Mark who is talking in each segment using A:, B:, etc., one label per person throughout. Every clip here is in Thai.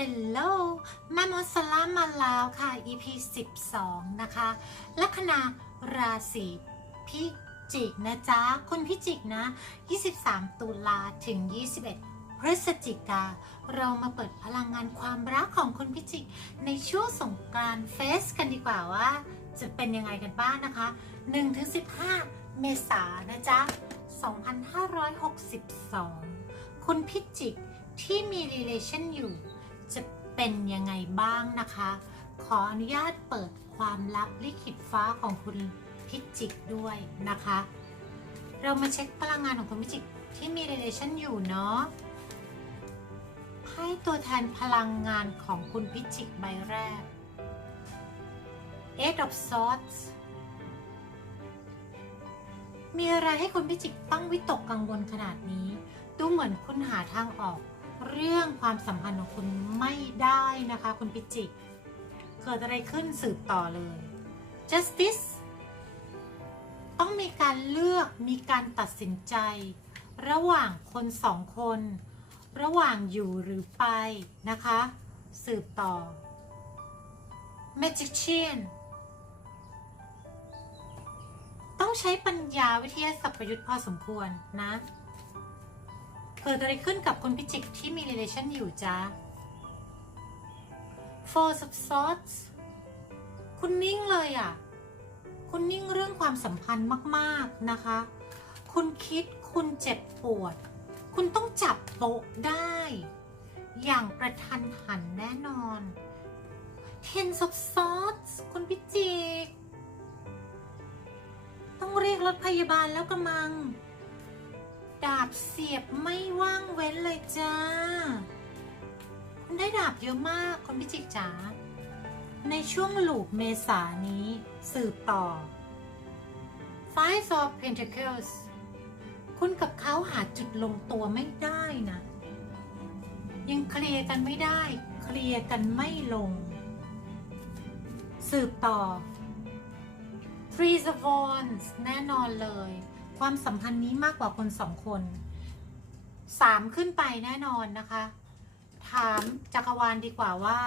A: Hello แม่มดสลามมาแล้วค่ะ EP 12 นะคะ ลัคนาราศีพิจิกนะจ๊ะ คุณพิจิกนะ 23 ตุลาถึง 21 พฤศจิกา เรามาเปิดพลังงานความรักของคุณพิจิก ในช่วงสงกรานต์เฟสกันดีกว่าว่า จะเป็นยังไงกันบ้างนะคะ 1-15 เมษายนนะจ๊ะ 2562 คุณพิจิกที่มี relation อยู่ จะเป็นยังไงบ้างนะคะ ขออนุญาตเปิดความลับลิขิตฟ้าของคุณพิจิกด้วยนะคะ เรามาเช็คพลังงานของคุณพิจิกที่มี relation อยู่เนาะไพ่ตัวแทนพลังงานของคุณพิจิกใบแรก Eight of Swords มีอะไรให้คุณพิจิกตั้งวิตกกังวลขนาดนี้ ดูเหมือนคุณหาทางออก เรื่องความสัมพันธ์ของคุณไม่ได้นะคะ คุณพิจิก เกิดอะไรขึ้นสืบต่อเลย justice ต้องมีการเลือกมีการตัดสินใจ ระหว่างคนสองคน ระหว่างอยู่หรือไปนะคะ สืบต่อ magician ต้องใช้ปัญญาวิทยาศาสตร์ประยุทธ์พอสมควรนะ เกิดอะไรขึ้นกับคุณพิจิกที่มี relation อยู่จ้า Four of Swords คุณนิ่งเลยอะ คุณนิ่งเรื่องความสัมพันธ์มากๆนะคะ คุณคิดคุณเจ็บปวด คุณต้องจับโป๊ะได้ อย่างกระทันหันแน่นอน Ten of Swords คุณพิจิก ต้องเรียกรถพยาบาลแล้วกระมัง ดาบเสียบไม่ว่างเว้นเลยจ้า คุณได้ดาบเยอะมากคุณพิจิกจ๋า ในช่วงหลูปเมษานี้สืบต่อ Five of Pentacles คุณกับเขาหาจุดลงตัวไม่ได้นะ ยังเคลียร์กันไม่ได้ เคลียร์กันไม่ลง สืบต่อ Three of Wands แน่นอนเลย ความสัมพันธ์นี้มากกว่าคนสองคนสามขึ้นไปแน่นอนนะคะ ถามจักรวาลดีกว่าว่า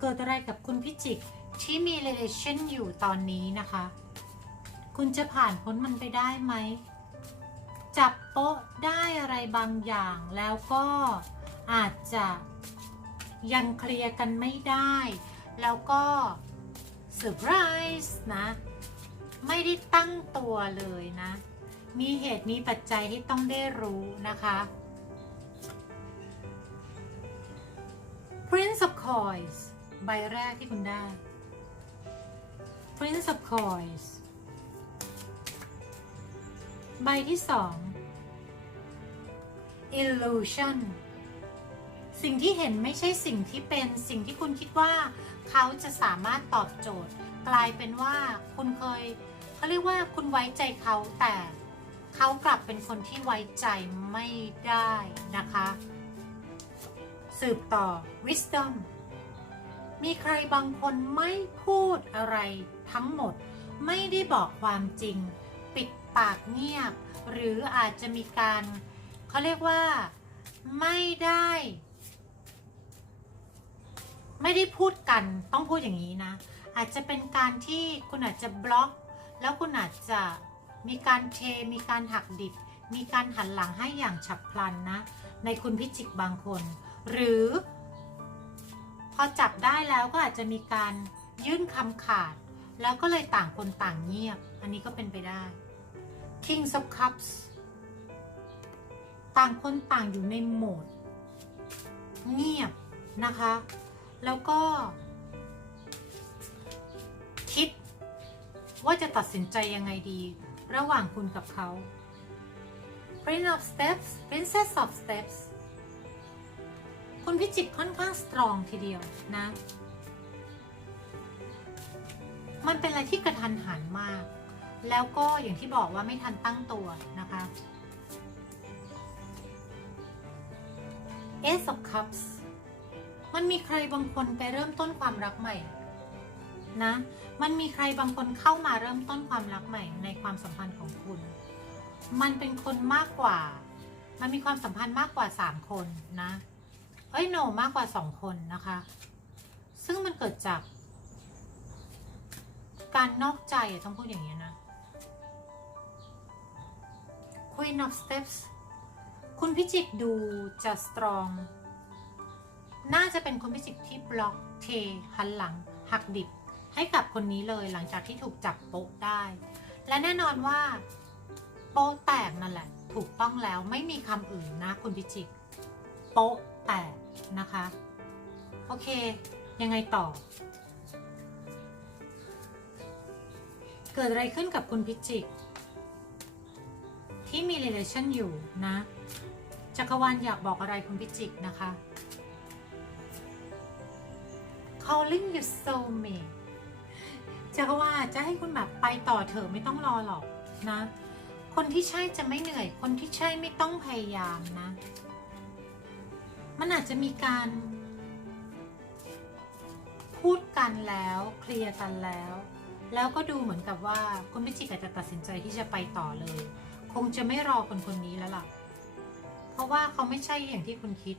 A: เกิดอะไรกับคุณพิจิกที่มี relation อยู่ตอนนี้นะคะ คุณจะผ่านพ้นมันไปได้ไหม จับโป๊ะได้อะไรบางอย่างแล้วก็อาจจะยังเคลียร์กันไม่ได้ แล้วก็เซอร์ไพรส์นะ ไม่ได้ตั้งตัวเลยนะ มีเหตุมีปัจจัยที่ต้องได้รู้นะคะ Prince of Coins ใบแรกที่คุณได้ Prince of Coins ใบที่สอง Illusion สิ่งที่เห็นไม่ใช่สิ่งที่เป็นสิ่งที่คุณคิดว่าเขาจะสามารถตอบโจทย์ กลายเป็นว่าคุณเคยเขาเรียกว่าคุณไว้ใจเขาแต่ เขากลับเป็นคนที่ไว้ใจไม่ได้นะคะ สืบต่อ wisdom มีใครบางคนไม่พูดอะไรทั้งหมด ไม่ได้บอกความจริง ปิดปากเงียบ หรืออาจจะมีการเขาเรียกว่าไม่ได้ ไม่ได้พูดกันต้องพูดอย่างนี้นะ อาจจะเป็นการที่คุณอาจจะบล็อก แล้วคุณอาจจะ มีการเท มีการหักดิบ มีการหันหลังให้อย่างฉับพลันนะ ในคุณพิจิกบางคน หรือ พอจับได้แล้วก็อาจจะมีการยื่นคำขาด แล้วก็เลยต่างคนต่างเงียบ อันนี้ก็เป็นไปได้ Kings of Cups ต่างคนต่างอยู่ในโหมด เงียบนะคะ แล้วก็ คิดว่าจะตัดสินใจยังไงดี ระหว่างคุณกับเขา Prince of Steps Princess of Steps คุณพิจิกค่อนข้างสตรองทีเดียวนะ มันเป็นอะไรที่กระทันหันมาก แล้วก็อย่างที่บอกว่าไม่ทันตั้งตัวนะคะ Ace of Cups มันมีใครบางคนไปเริ่มต้นความรักใหม่ นะ มันมีใครบางคนเข้ามาเริ่มต้นความรักใหม่ในความสัมพันธ์ของคุณ มันเป็นคนมากกว่า มันมีความสัมพันธ์มากกว่า 3 คนนะ เอ้ยโนมากกว่าสองคนนะคะ ซึ่งมันเกิดจาก การนอกใจต้องพูดอย่างนี้นะ Queen of Steps คุณพิจิกดูจะสตรอง น่าจะเป็นคุณพิจิกที่บล็อกเทหันหลัง หักดิบ ให้กับคนนี้เลยหลังจากที่ถูกจับโป๊ะได้ และแน่นอนว่าโป๊ะแตกนั่นแหละ ถูกต้องแล้วไม่มีคำอื่นนะคุณพิจิกโป๊ะแตกนะคะ โอเค ยังไงต่อ เกิดอะไรขึ้นกับคุณพิจิก ที่มี relation อยู่นะจักรวาลอยากบอกอะไรคุณพิจิกนะคะ calling you soulmate จักรวาจะให้คุณแบบไปต่อเถอะไม่ต้องรอหรอกนะ คนที่ใช่จะไม่เหนื่อย คนที่ใช่ไม่ต้องพยายามนะ มันอาจจะมีการ พูดกันแล้วเคลียร์กันแล้ว แล้วก็ดูเหมือนกับว่าคุณพิจิกอาจจะตัดสินใจที่จะไปต่อเลย คงจะไม่รอคนคนนี้แล้วล่ะ เพราะว่าเขาไม่ใช่อย่างที่คุณคิด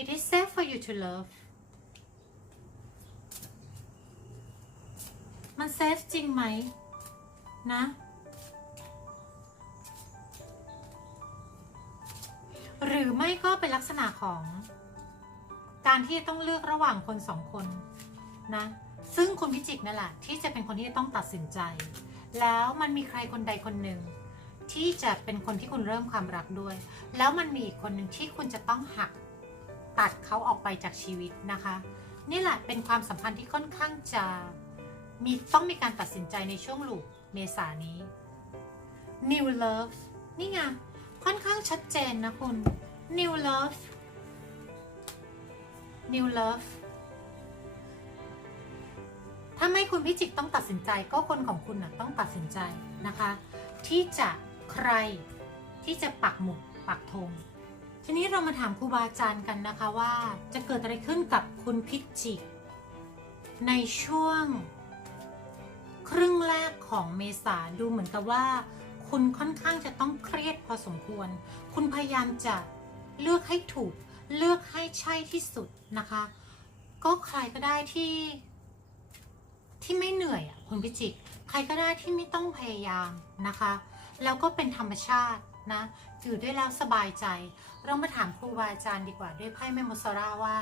A: It is safe for you to love มันเซฟจริงไหมนะ หรือไม่ก็เป็นลักษณะของการที่ต้องเลือกระหว่างคนสองคนนะ ซึ่งคุณพิจิกนั่นแหละที่จะเป็นคนที่จะต้องตัดสินใจ แล้วมันมีใครคนใดคนหนึ่ง ที่จะเป็นคนที่คุณเริ่มความรักด้วย แล้วมันมีอีกคนหนึ่งที่คุณจะต้องหักตัดเขาออกไปจากชีวิตนะคะ นี่แหละเป็นความสัมพันธ์ที่ค่อนข้างจะ มีต้องมีการตัดสินใจในช่วงลูกเมษานี้ New Love นี่ไงค่อนข้างชัดเจนนะคุณ New Love New Love ถ้าไม่คุณพิจิกต้องตัดสินใจก็คนของคุณนะต้องตัดสินใจนะคะ ที่จะใครที่จะปักหมุดปักธงทีนี้เรามาถามครูบาอาจารย์กันนะคะว่าจะเกิดอะไรขึ้นกับคุณพิจิก ในช่วง ครึ่งแรกของเมษาดูเหมือนกับว่า คุณค่อนข้างจะต้องเครียดพอสมควร คุณพยายามจะเลือกให้ถูก เลือกให้ใช่ที่สุดนะคะ ก็ใครก็ได้ที่ที่ไม่เหนื่อยอะคุณพิจิก ใครก็ได้ที่ไม่ต้องพยายามนะคะ แล้วก็เป็นธรรมชาตินะอยู่ด้วยแล้วสบายใจ เรามาถามครูบาอาจารย์ดีกว่าด้วยไพ่แม่มสราว่า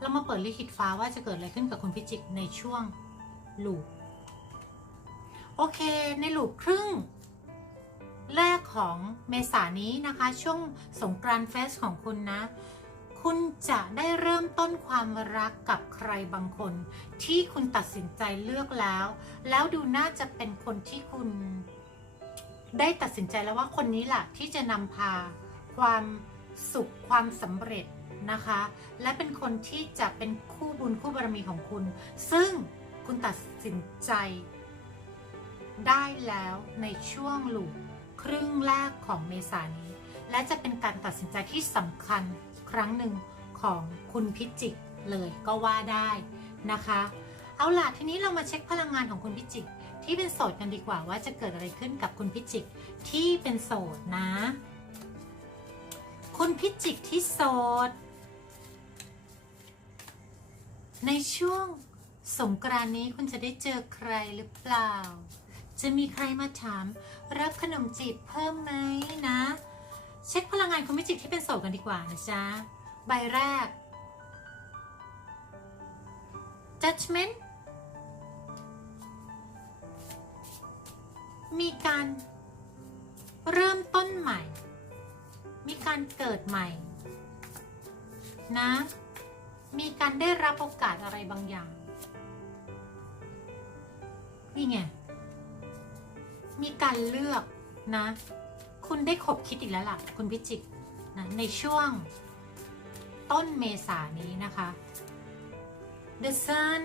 A: เรามาเปิดลิขิตฟ้าว่าจะเกิดอะไรขึ้นกับคุณพิจิกในช่วงลูก โอเค ในหลูกครึ่ง แรกของเมษานี้นะคะ ช่วงสงกรานต์เฟสของคุณนะ คุณจะได้เริ่มต้นความรักกับใครบางคน ที่คุณตัดสินใจเลือกแล้ว แล้วดูน่าจะเป็นคนที่คุณ ได้ตัดสินใจแล้วว่าคนนี้แหละที่จะนำพาความสุขความสำเร็จนะคะ และเป็นคนที่จะเป็นคู่บุญคู่บารมีของคุณ ซึ่งคุณตัดสินใจ ได้แล้วในช่วงลูกครึ่งแรกของเมษานี้ และจะเป็นการตัดสินใจที่สำคัญครั้งหนึ่งของคุณพิจิกเลยก็ว่าได้นะคะ เอาล่ะทีนี้เรามาเช็คพลังงานของคุณพิจิกที่เป็นโสดกันดีกว่าว่าจะเกิดอะไรขึ้นกับคุณพิจิกที่เป็นโสดนะ คุณพิจิกที่โสด ในช่วงสงกรานนี้คุณจะได้เจอใครหรือเปล่า จะมีใครมาถาม รับขนมจีบเพิ่มไหมนะ เช็คพลังงานคุณพิจิที่เป็นโสดกันดีกว่านะจ๊ะ ใบแรก judgment มีการเริ่มต้นใหม่ มีการเกิดใหม่ นะ มีการได้รับโอกาสอะไรบางอย่าง นี่ไง มีการเลือกนะ คุณได้ขบคิดอีกแล้วล่ะ คุณพิจิกนะในช่วงต้นเมษานี้นะคะ The Sun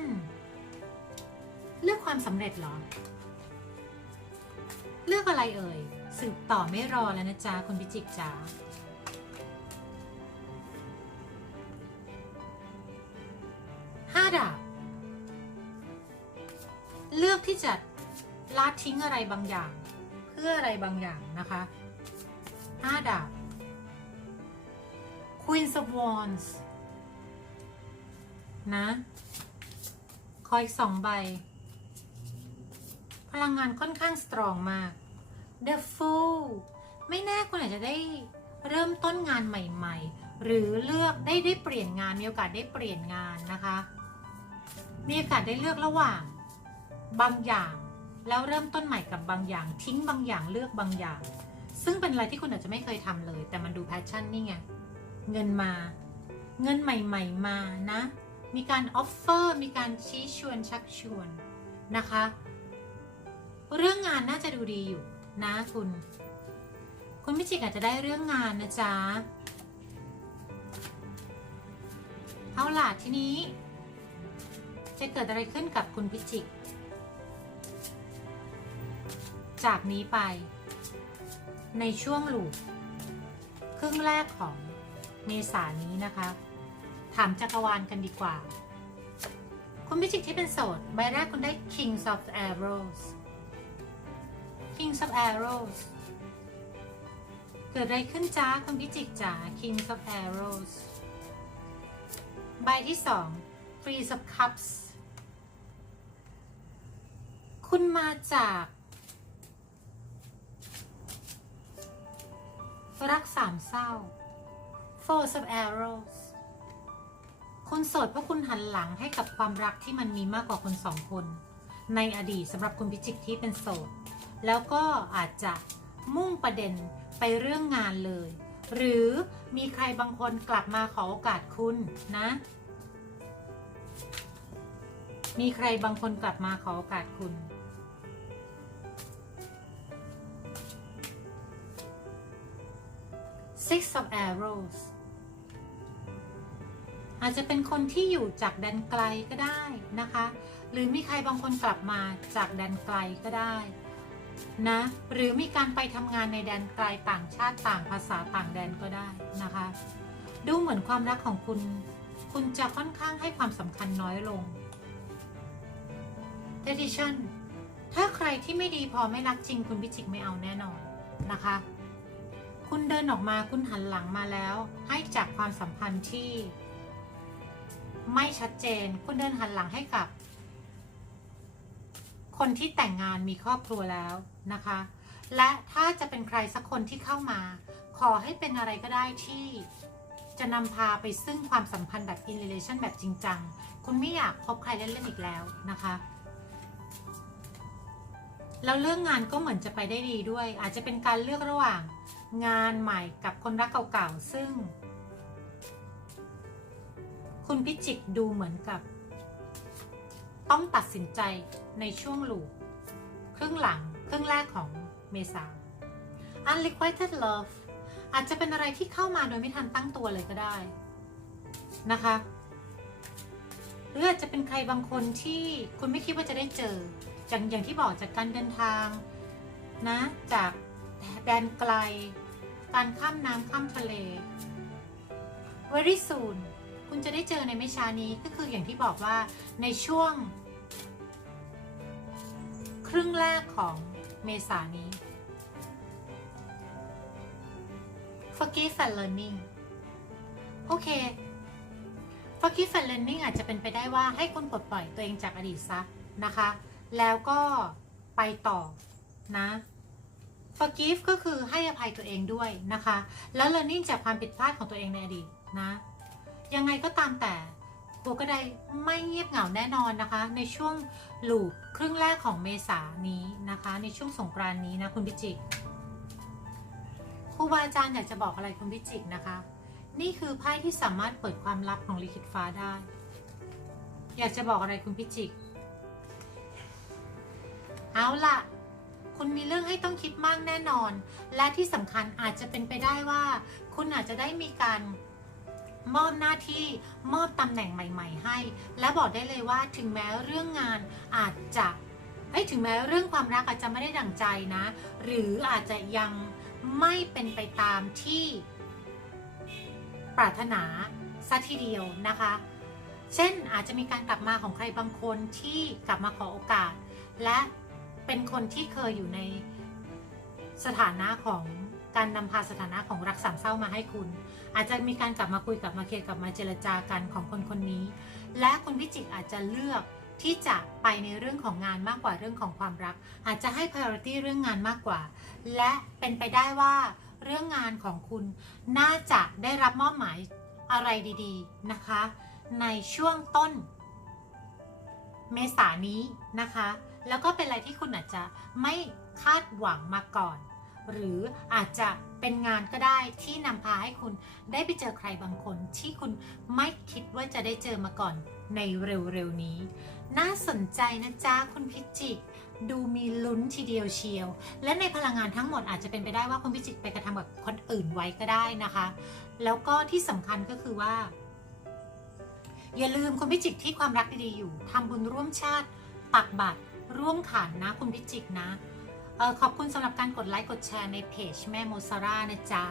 A: เลือกความสำเร็จหรอ เลือกอะไรเอ่ย สืบต่อไม่รอแล้วนะจ๊ะ คุณพิจิกจ๋าห้าดาบ เลือกที่จะ ละทิ้งอะไรบางอย่าง เพื่ออะไรบางอย่างนะคะห้าดาบ Queen of Wands นะคอยสองใบ พลังงานค่อนข้างสตรองมาก The Fool ไม่แน่คุณอาจจะได้เริ่มต้นงานใหม่ ๆ หรือเลือกได้ได้เปลี่ยนงาน มีโอกาสได้เปลี่ยนงานนะคะ มีโอกาสได้เลือกระหว่าง บางอย่าง แล้วเริ่มต้นใหม่กับบางอย่าง ทิ้งบางอย่างเลือกบางอย่าง ซึ่งเป็นอะไรที่คุณอาจจะไม่เคยทำเลย แต่มันดูแพชชั่นนี่ไง เงินมา เงินใหม่ ๆ มานะ มีการออฟเฟอร์มีการชี้ชวนชักชวนนะคะ เรื่องงานน่าจะดูดีอยู่นะคุณ คุณพิจิกอาจจะได้เรื่องงานนะจ๊ะเอาล่ะทีนี้ จะเกิดอะไรขึ้นกับคุณพิจิก จากนี้ไป ในช่วงหลูปครึ่งแรกของเมษานี้นะคะ ถามจักรวาลกันดีกว่า คุณพิจิกที่เป็นโสด ใบแรกคุณได้ Kings of Arrows Kings of Arrows เกิดอะไรขึ้นจ้าคุณพิจิกจ๋า Kings of Arrows ใบที่สอง Three of Cups คุณมาจาก รักสามเศร้า Four of Arrows คนโสดเพราะคุณหันหลังให้กับความรักที่มันมีมากกว่าคนสองคน ในอดีตสำหรับคุณพิจิกที่เป็นโสด แล้วก็อาจจะมุ่งประเด็นไปเรื่องงานเลย หรือมีใครบางคนกลับมาขอโอกาสคุณนะ มีใครบางคนกลับมาขอโอกาสคุณ Six of Arrows อาจจะเป็นคนที่อยู่จากแดนไกลก็ได้นะคะ หรือมีใครบางคนกลับมาจากแดนไกลก็ได้นะหรือมีการไปทำงานในแดนไกลต่างชาติต่างภาษาต่างแดนก็ได้นะคะ ดูเหมือนความรักของคุณ คุณจะค่อนข้างให้ความสำคัญน้อยลง d e d i t i o n ถ้าใครที่ไม่ดีพอไม่รักจริงคุณพิจิกไม่เอาแน่นอนนะคะ คุณเดินออกมาคุณหันหลังมาแล้ว ให้จากความสัมพันธ์ที่ ไม่ชัดเจน คุณเดินหันหลังให้กับ คนที่แต่งงานมีครอบครัวแล้วนะคะ และถ้าจะเป็นใครสักคนที่เข้ามา ขอให้เป็นอะไรก็ได้ที่จะนำพาไปซึ่งความสัมพันธ์แบบ in relation แบบจริงจัง คุณไม่อยากคบใครเล่นๆอีกแล้วนะคะ แล้วเรื่องงานก็เหมือนจะไปได้ดีด้วย อาจจะเป็นการเลือกระหว่าง งานใหม่กับคนรักเก่าๆ ซึ่ง คุณพิจิกดูเหมือนกับ ต้องตัดสินใจในช่วงลูปครึ่งหลังครึ่งแรกของเมษา unrequited love อาจจะเป็นอะไรที่เข้ามาโดยไม่ทันตั้งตัวเลยก็ได้นะคะหรืออาจจะเป็นใครบางคนที่คุณไม่คิดว่าจะได้เจออย่างอย่างที่บอกจากการเดินทางนะจากแดนไกล การข้ามน้ำข้ามทะเล very soon คุณจะได้เจอในไม่ช้านี้ก็คืออย่างที่บอกว่าในช่วง ครึ่งแรกของเมษานี้ forgive and learning โอเค forgive and learning อาจจะเป็นไปได้ว่าให้คุณปลดปล่อยตัวเองจากอดีตซะนะคะ แล้วก็ไปต่อนะ forgive ก็คือให้อภัยตัวเองด้วยนะคะ แล้ว learning จากความผิดพลาดของตัวเองในอดีตนะ ยังไงก็ตามแต่บัวก็ได้ไม่เงียบเหงาแน่นอนนะคะ ในช่วงลูปครึ่งแรกของเมษานี้นะคะ ในช่วงสงกรานนี้นะคุณพิจิกครูบาอาจารย์อยากจะบอกอะไรคุณพิจิกนะคะ นี่คือไพ่ที่สามารถเปิดความลับของลิขิตฟ้าได้ อยากจะบอกอะไรคุณพิจิก เอาล่ะ คุณมีเรื่องให้ต้องคิดมากแน่นอน และที่สำคัญอาจจะเป็นไปได้ว่า คุณอาจจะได้มีการมอบหน้าที่มอบตำแหน่งใหม่ ๆ ให้ และบอกได้เลยว่าถึงแม้เรื่องงานอาจจะเอ้ถึงแม้เรื่องความรักอาจจะไม่ได้ดั่งใจนะ หรืออาจจะยังไม่เป็นไปตามที่ปรารถนาซะทีเดียวนะคะ เช่นอาจจะมีการกลับมาของใครบางคนที่กลับมาขอโอกาส และ เป็นคนที่เคยอยู่ในสถานะของการนำพาสถานะของรักสามเศร้ามาให้คุณ อาจจะมีการกลับมาคุยกลับมาเคลียร์กลับมาเจรจากันของคนคนนี้ และคุณพิจิกอาจจะเลือกที่จะไปในเรื่องของงานมากกว่าเรื่องของความรัก อาจจะให้ priority เรื่องงานมากกว่า และเป็นไปได้ว่าเรื่องงานของคุณน่าจะได้รับมอบหมายอะไรดีๆนะคะ ในช่วงต้นเมษานี้นะคะ แล้วก็เป็นอะไรที่คุณอาจจะไม่คาดหวังมาก่อน หรืออาจจะเป็นงานก็ได้ที่นำพาให้คุณได้ไปเจอใครบางคน ที่คุณไม่คิดว่าจะได้เจอมาก่อนในเร็วๆนี้ น่าสนใจนะจ๊ะคุณพิจิกดูมีลุ้นทีเดียวเชียว และในพลังงานทั้งหมดอาจจะเป็นไปได้ว่าคุณพิจิกไปกระทำกับคนอื่นไว้ก็ได้นะคะ แล้วก็ที่สำคัญก็คือว่า อย่าลืมคุณพิจิกที่ความรักดีๆอยู่ทำบุญร่วมชาติตักบาตร ร่วมขันนะคุณพิจิกนะออขอบคุณสำหรับการกดไลค์กดแชร์ในเพจแม่โมซาร่านะจ๊ะ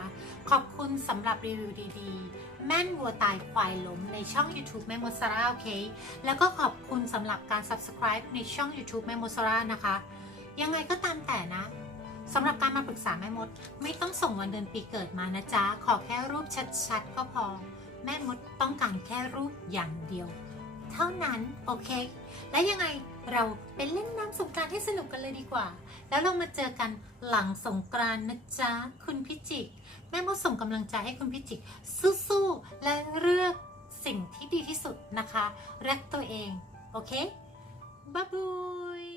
A: ขอบคุณสำหรับรีวิวดีๆ แม่นวัวตายควายล้มในช่อง YouTube แม่โมซาร่าโอเค แล้วก็ขอบคุณสำหรับการ Subscribe ในช่อง YouTube แม่โมซาร่านะคะ ยังไงก็ตามแต่นะสำหรับการมาปรึกษาแม่มด ไม่ต้องส่งวันเดือนปีเกิดมานะจ๊ะ ขอแค่รูปชัดๆ ก็พอ แม่มดต้องการแค่รูปอย่างเดียว เท่านั้นโอเค และยังไง เราไปเล่นน้ำสงกรานต์ให้สนุกกันเลยดีกว่า แล้วเรามาเจอกันหลังสงกรานต์นะจ๊ะ คุณพิจิก แม่มดส่งกำลังใจให้คุณพิจิก สู้ๆ และเลือกสิ่งที่ดีที่สุดนะคะ รักตัวเอง โอเคบ๊ายบาย